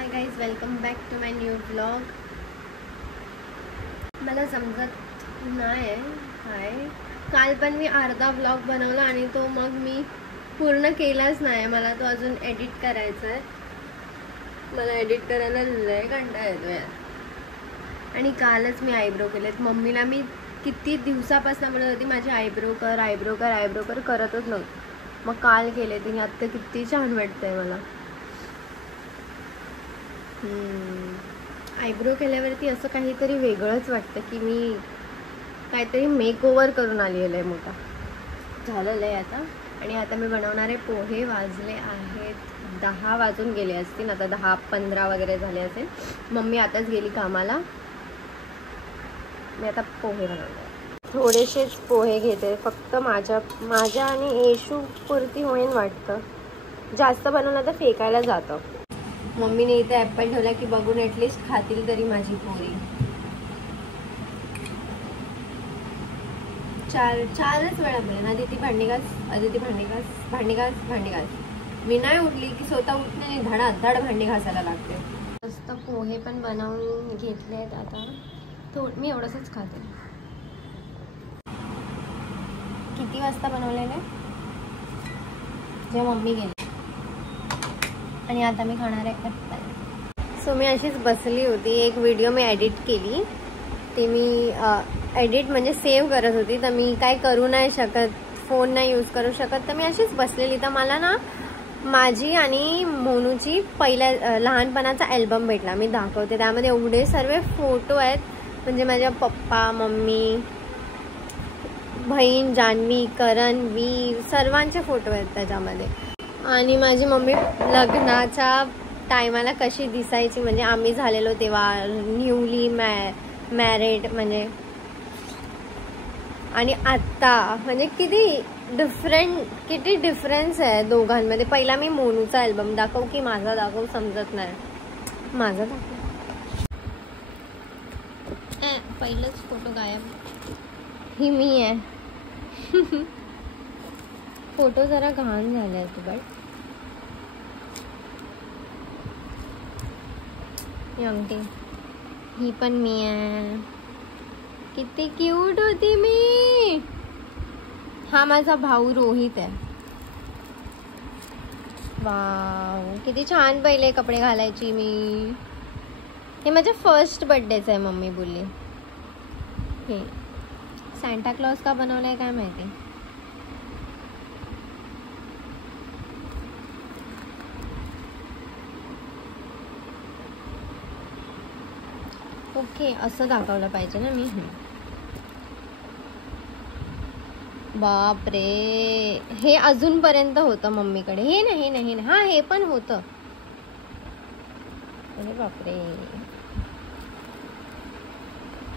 High guys, welcome back to my new vlog. मला समजत नाही काय, काल पण मी अर्धा व्लॉग बनवला आणि तो मग मी पूर्ण केलाच नाही. मला तो अजून एडिट करायचा आहे. मला एडिट करायला लय कंटाळा येतो यार. आणि कालच मी आयब्रो केलेत. मम्मीला मी किती दिवसापासून म्हणत होती माझी आयब्रो कर आयब्रो कर आयब्रो कर, करतच नव्हती. मग काल केले तिने. आत्ता किती छान वाटतंय मला. आयब्रो केल्यावरती असं काहीतरी वेगळंच वाटतं की मी काहीतरी मेकओव्हर करून आलेलं आहे. मोठा झालेलं आहे आता. आणि आता मी बनवणारे पोहे. वाजले आहेत 10 वाजून गेले असतील, आता 10-15 वगैरे झाले असेल. मम्मी आताच गेली कामाला. मी आता पोहे बनवणार. थोडेसेच पोहे घेते फक्त, माझ्या आणि येशू पुरती होईन वाटतं. जास्त बनवलं तर फेकायला जातं. मम्मीने इथे ॲपल ठेवला की बघून ॲटलिस्ट खातील तरी माझी पोरी. चारच वेळा बोलेन, आदिती भांडी घास, आदिती भांडी घास, भांडी घास, भांडी घास. मी नाही उठली की स्वतः उठणे नाही, धडाधड भांडी घासायला लागते. मस्त पोहे पण बनवून घेतलेत. आता मी एवढंच खाते. किती वाजता बनवलेले जेव्हा मम्मी गेली. आणि आता मी खाणार आहे ॲपल. सो मी अशीच बसली होती. एक व्हिडिओ मी एडिट केली. ती मी एडिट म्हणजे सेव्ह करत होती. तर मी काय करू नाही शकत, फोन नाही यूज करू शकत. तर मी अशीच बसलेली. तर मला ना माझी आणि मोनूची पहिल्या लहानपणाचा अल्बम भेटला. मी दाखवते. त्यामध्ये एवढे सर्व फोटो आहेत. म्हणजे माझ्या पप्पा, मम्मी, बहीण जान्हवी, करण, वीर सर्वांचे फोटो आहेत त्याच्यामध्ये. आणि माझी मम्मी लग्नाच्या टायमाला कशी दिसायची, म्हणजे आम्ही झालेलो तेव्हा न्यूली मॅरिड म्हणजे. आणि आत्ता म्हणजे किती डिफरन्स आहे दोघांमध्ये. पहिला मी मोनूचा अल्बम दाखवू की माझा दाखवू समजत नाही. माझा दाखव. पहिलंच फोटो गायब. ही मी आहे. फोटो जरा घाण झाले आहेत बट अंगठी ही पण मी आहे. किती क्यूट होती मी. हा माझा भाऊ रोहित आहे. वाव, किती छान पहिले कपडे घालायची मी. हे माझ्या फर्स्ट बर्थडेचं आहे. मम्मी बोलली हे सांता क्लॉज का बनवलाय काय माहिती. ओके, असं दाखवलं पाहिजे ना मी. बापरे, हे अजूनपर्यंत होतं मम्मीकडे. हे नाही हा हे पण होतं. अरे बापरे,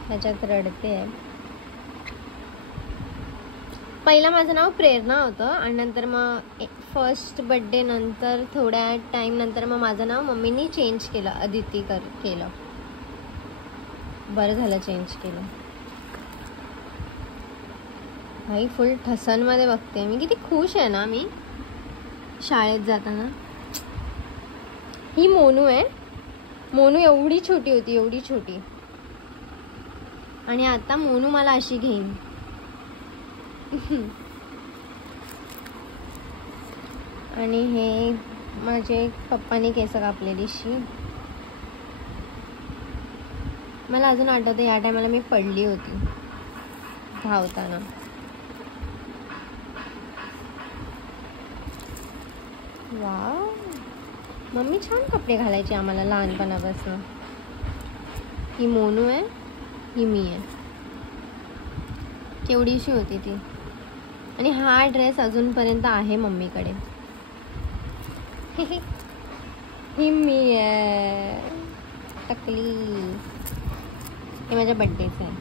ह्याच्यात रडते आहे. पहिला माझं नाव प्रेरणा होतं आणि नंतर मग फर्स्ट बर्थडे नंतर थोड्या टाइम नंतर मग माझं नाव मम्मीनी चेंज केलं, अदिती केलं. बरं झालं चेंज केलं. भाई फुल ठसनमध्ये बघते मी. किती खुश आहे ना मी शाळेत जाताना. ही मोनू आहे. मोनू एवढी छोटी होती, एवढी छोटी. आणि आता मोनू मला अशी घेईन. आणि हे माझे पप्पानी केस कापलेली शी. मला अजून आठवतं या टायमाला मी पडली होती धावताना. वाव, मम्मी छान कपडे घालायची आम्हाला लहानपणापासून. ही मोनू आहे, ही मी आहे. केवढीशी होती ती. आणि हा ड्रेस अजूनपर्यंत आहे मम्मीकडे. ही मी आहे टकली. हे माझ्या बड्डेचं आहे.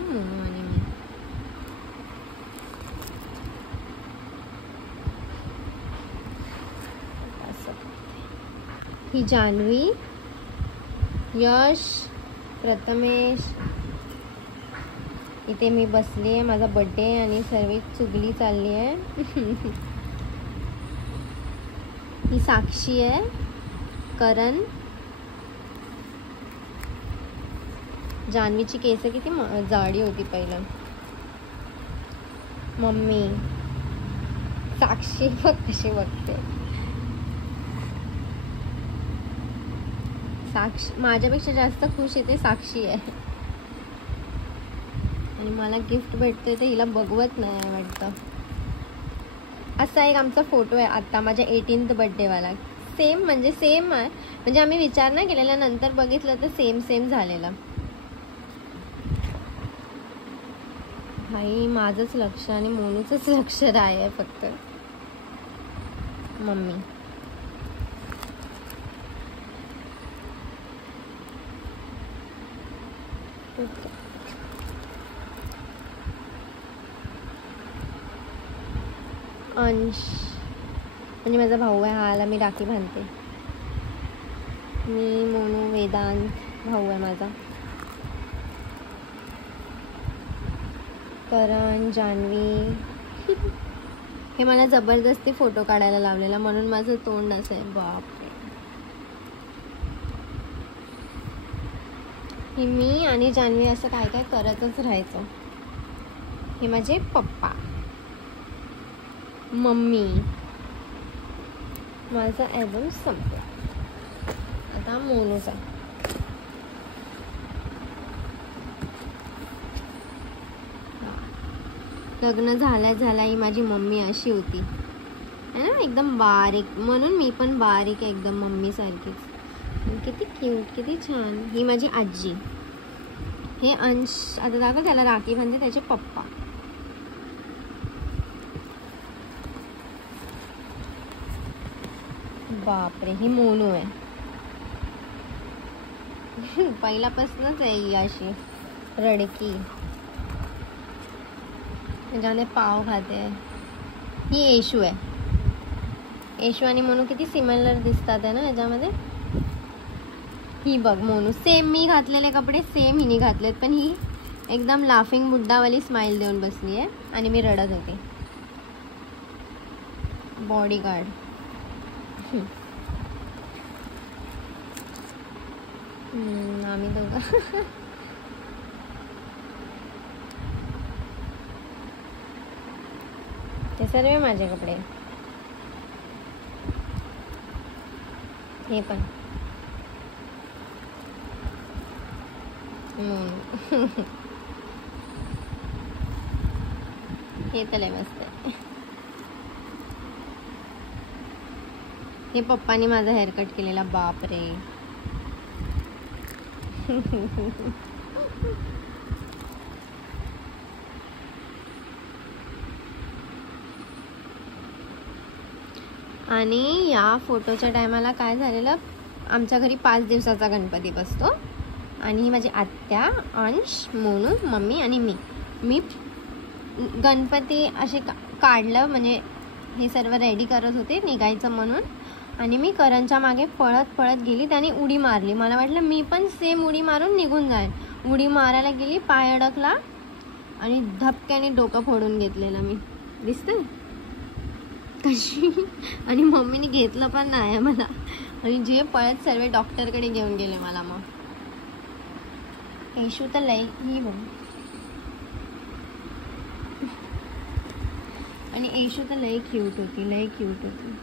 आणि मी ही जान्हवी, यश, प्रथमेश. इथे मी बसली आहे. माझा बड्डे आणि सर्व चुगली चालली आहे. ही साक्षी आहे. करण, जान्हवीची केस किती जाडी होती पहिलं, मम्मी, साक्षी बघ कशी बघते, साक्षी माझ्यापेक्षा जास्त खुश येते साक्षी आहे. आणि मला गिफ्ट भेटते ते हिला बघवत नाही वाटतं. असा एक आमचा फोटो आहे आता माझ्या 18th बर्थडेवाला. सेम म्हणजे सेम आहे, म्हणजे आम्ही विचार नाही केलेला, नंतर बघितलं तर सेम झालेला. भाई माझंच लक्ष आणि मोनूचंच लक्ष आहे फक्त. मम्मी अंश म्हणजे माझा भाऊ आहे, हाला मी राखी बांधते. मी, मोनू, वेदांत भाऊ आहे माझा, करण, जान्हवी. हे मला जबरदस्ती फोटो काढायला लावलेला म्हणून माझं तोंड असं आहे. बापरे. हे मी आणि जान्हवी असं काय काय करतच राहायचं. हे माझे पप्पा, मम्मी. माझा ॲल्बम संपला, आता मोनूचा. लग्न झाल्या ही माझी मम्मी अशी होती है ना, एकदम बारीक. म्हणून मी पण बारीक आहे एकदम मम्मी सारखीच. किती क्यूट, किती छान. ही माझी आजी. हे अंश आता दाखव, त्याला राखी बांधते त्याचे पप्पा. बापरे, ही मोनू आहे. पहिल्यापासूनच आहे ही अशी रडकी, ज्याने पाव खाते. ही येशू आहे. येशू आणि मोनू किती सिमिलर दिसतात आहे ना याच्यामध्ये. ही बघ मोनू, सेम मी घातलेले कपडे सेम हिने घातलेत, पण ही एकदम लाफिंग बुड्डावाली स्माइल देऊन बसली आहे आणि मी रडत होते. बॉडीगार्ड. आम्ही दोघं. ते सर्व माझे कपडे. हे पण हे तर लय मस्त आहे. हे पप्पानी माझा हेअरकट केलेला. बापरे. आणि या फोटोच्या टायमाला काय झालेलं, आमच्या घरी 5 दिवसाचा गणपती बसतो आणि ही माझी आत्या, अंश, मोनू, मम्मी आणि मी गणपती असे काढलं, म्हणजे हे सर्व रेडी करत होते निघायचं म्हणून. आणि मी करणच्या मागे पळत गेली, त्याने उडी मारली. मला वाटलं मी पण सेम उडी मारून निघून जाईन. उडी मारायला गेली, पाय अडकला आणि धपक्याने डोकं फोडून घेतलेलं मी. दिसतंय कशी. आणि मम्मीने घेतलं पण नाही मला, आणि जे पळत सर्व डॉक्टरकडे घेऊन गेले मला. मग येशू तर लई, ही बघ, आणि येशू तर लई क्यूट होती.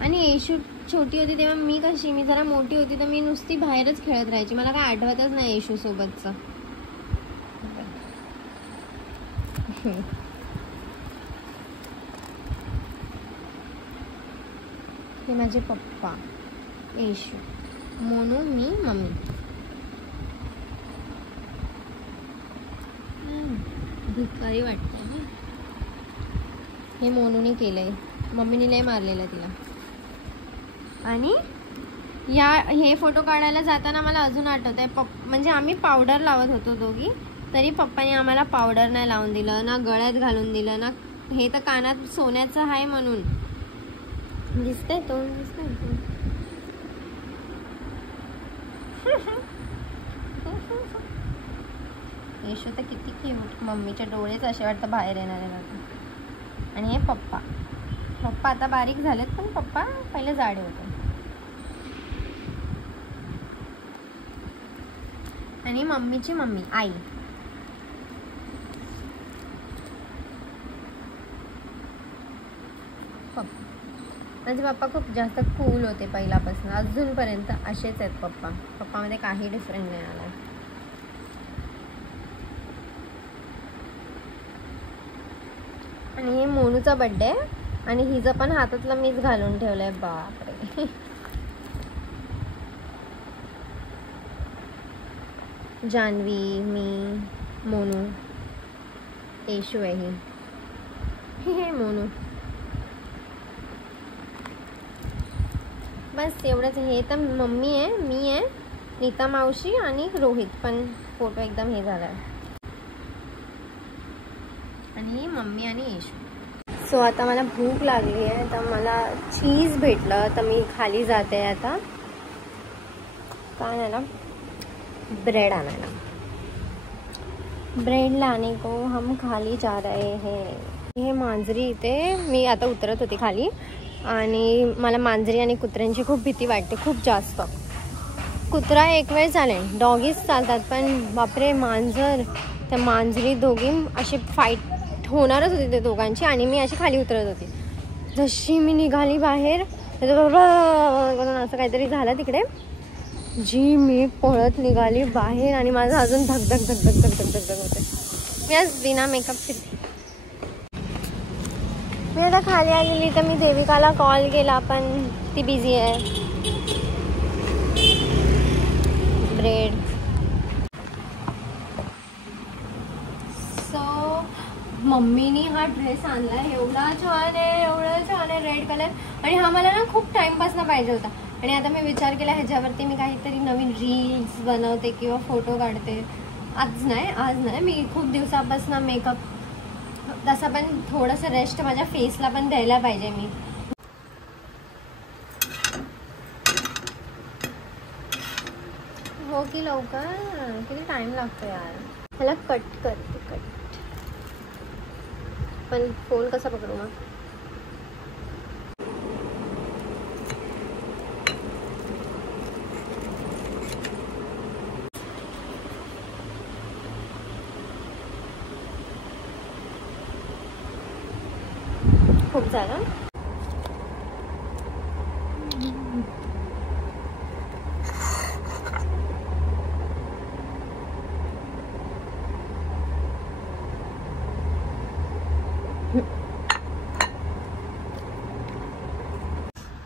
आणि येशू छोटी होती तेव्हा मी जरा मोठी होती तर मी नुसती बाहेरच खेळत राहायची. मला काय आठवतच नाही येशू सोबतचं. हे माझे पप्पा, येशू, मोनू, मी, मम्मी. भिकारी वाटतं ना. हे मोनूने केलंय, मम्मीने लय मारलेलं तिला. आणि हे फोटो काढायला जाताना मला अजून आठवत आहे, म्हणजे आम्ही पावडर लावत होतो दोघी, तरी पप्पाने आम्हाला पावडर नाही लावून दिलं, ना गळ्यात घालून दिलं, ना हे तर कानात सोन्याचं आहे म्हणून. दिसतंय तोंड, दिसतंय. येशू तर किती क्यूट. मम्मीचे डोळेच असे वाटतं बाहेर येणारे होते. आणि हे पप्पा आता बारीक झालेत, पण पप्पा पहिले जाडे होते. आणि मम्मीची मम्मी आई. माझे पप्पा खूप जास्त कूल होते पहिल्यापासून, अजूनपर्यंत असेच आहेत पप्पा. पप्पामध्ये काही डिफरंट नाही आला. आणि हे मोनूचा बर्थडे आणि हिचं पण हातातलं मीच घालून ठेवलंय. बापरे. जान्हवी, मी, मोनू, येशू आहे हे मोनू. बस एवढंच. हे तर मम्मी आहे, मी आहे, नीता मावशी आणि रोहित. पण फोटो एकदम हे झाला आणि मम्मी आणि येशू. सो आता मला भूक लागली आहे, तर मला चीज भेटलं तर मी खाली जाते आता. काय आणायला? ब्रेड आणायला. ब्रेड लाने को हम खाली जा रहे हैं. हे मांजरी इथे. मी आता उतरत होती खाली आणि मला मांजरी आणि कुत्र्यांची खूप भीती वाटते, खूप जास्त. कुत्रा एक वेळ चालेल, डॉगीज चालतात, पण बापरे मांजर, त्या मांजरी दोघी अशी फाईट होणारच होती ते दोघांची. आणि मी अशी खाली उतरत होती. जशी मी निघाली बाहेर असं काहीतरी झालं तिकडे. जी मी पळत निघाली बाहेर आणि माझं अजून धगधग धगधग धगधग धगधग होते. मी आज बिना मेकअप फिरते. मी आता खाली आलेली तर मी देविकाला कॉल केला पण ती बिझी आहे. ब्रेड. सो मम्मीनी हा ड्रेस आणला. एवढा छान आहे, एवढा छान आहे, रेड कलर. आणि हा मला ना खूप टाइमपासून पाहिजे होता. आणि आता मी विचार केला ह्याच्यावरती मी काहीतरी नवीन रील्स बनवते किंवा फोटो काढते. आज नाही, मी खूप दिवसापासून मेकअप, तसं पण थोडंसं रेस्ट माझ्या फेसला पण द्यायला पाहिजे मी. हो की लवकर, किती टाइम लागतो यार. ह्याला कट करते, कट. पण फोन कसा पकडू मग? खूप झालं.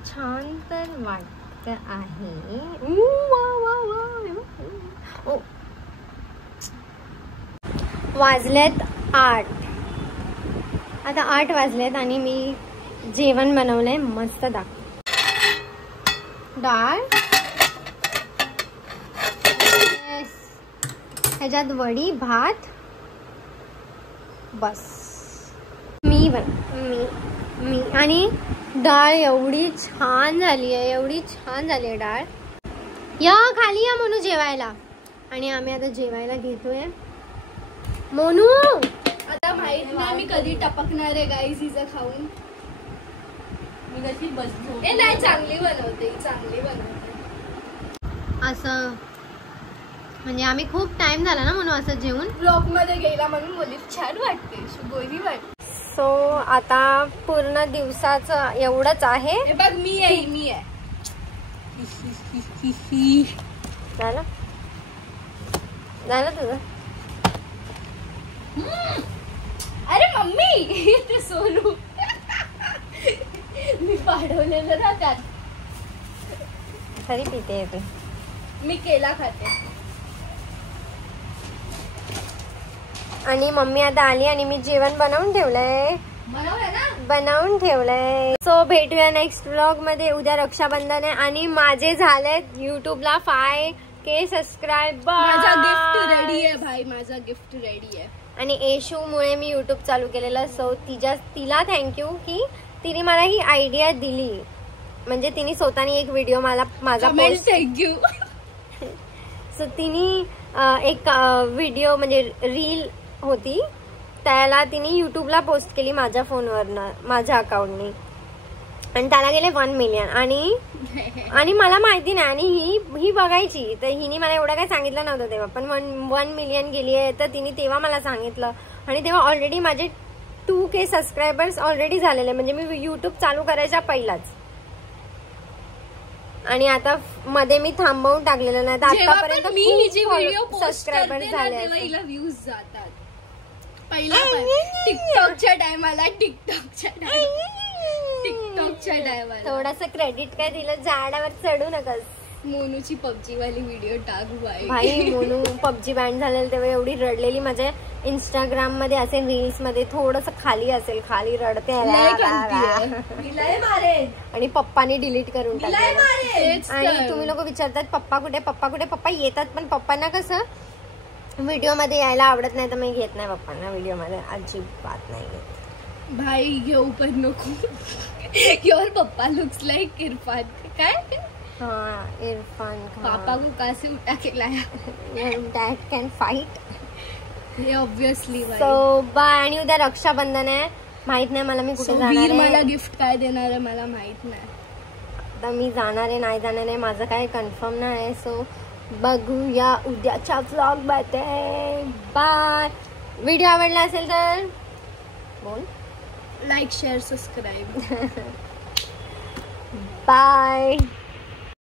छान तर वाटत आहे. वाजलेत 8. आता 8 वाजलेत आणि मी जेवण बनवलंय मस्त. डाळ, ह्याच्यात वडी, भात, बस. मी आणि डाळ एवढी छान झाली आहे, एवढी छान झाली आहे डाळ. या खाली या मोनू जेवायला. आणि आम्ही आता जेवायला घेतोय. मोनू आता माहित नाही मी कधी टपकणार आहे गाईस हिचं खाऊन. मी कशी बसतो. नाही, चांगली बनवते, चांगली बनवते. असं म्हणजे आम्ही खूप टाइम झाला ना म्हणून असं जेवून ब्लॉग मध्ये गेला म्हणून बोलली छान वाटते, गोरी वाटते. सो आता पूर्ण दिवसाचं एवढंच आहे. हे बघ मी आहे. झालं तुझं? अरे मम्मी ते सोनू मी पाठवलेलं ना त्यात. खरी पिते येते. मी केला खाते. आणि मम्मी आता आली आणि मी जेवण बनवून ठेवलंय. बनवून ठेवलंय. सो भेटूया नेक्स्ट व्लॉग मध्ये. उद्या रक्षाबंधन आहे आणि माझे झालेत युट्यूबला 5K सबस्क्रायबर. माझा गिफ्ट रेडी आहे भाई, माझा गिफ्ट रेडी आहे. आणि येशू मुळे मी युट्यूब चालू केलेलं. सो तिला थँक्यू की तिने मला ही आयडिया दिली. म्हणजे तिने स्वतःनी एक व्हिडिओ माझा पोस्ट. थँक्यू. सो तिने एक व्हिडिओ म्हणजे रील होती त्याला तिने युट्यूबला पोस्ट केली माझ्या फोनवरनं, माझ्या अकाउंटनी. आणि त्याला गेले 1 मिलियन. आणि मला माहिती नाही, आणि ही बघायची तर हिने मला एवढं काही सांगितलं नव्हतं तेव्हा, पण 1 मिलियन गेली आहे तर तिने तेव्हा मला सांगितलं. आणि तेव्हा ऑलरेडी माझे 2K सबस्क्रायबर्स ऑलरेडी झालेले, म्हणजे मी युट्यूब चालू करायच्या पहिलाच. आणि आता मध्ये मी थांबवून टाकलेलं नाही, तर आतापर्यंत सबस्क्रायबर झाले. व्ह्यूज जातात पहिला टिकटॉकच्या टायमाला थोडस क्रेडिट काय दिलं, झाडावर चढू नकस. मोनूची पबजी वाली व्हिडिओ टाक भाई. मोनू पबजी बॅन झालेलं तेव्हा एवढी रडलेली. माझ्या इंस्टाग्राम मध्ये असेल, रील्स मध्ये थोडस खाली असेल, खाली रडते आणि पप्पानी डिलीट करून टाकलं. आणि तुम्ही लोक विचारतात पप्पा कुठे, पप्पा कुठे. पप्पा येतात, पण पप्पांना कसं व्हिडिओ मध्ये यायला आवडत नाही, तर मी घेत नाही पप्पांना व्हिडिओ मध्ये, अजिबात नाही घेत. भाई घेऊ पण नको. योर पप्पा लुक्स लाइक इरफान. काय इरफान पापा को कैसे उठा के लाया. Dad can fight. हे ऑब्विसली. So bye. आणि उद्या रक्षाबंधन आहे, माहित नाही मला मी कुठे जाणार आहे. मला गिफ्ट काय देणार आहे मला माहित नाही. आता मी जाणार आहे नाही जाणार आहे माझं काय कन्फर्म नाही. सो बघूया उद्याच्या व्लॉग मध्ये. बाय. व्हिडिओ आवडला असेल तर बोल, लाईक शेअर सबस्क्राईब. बाय.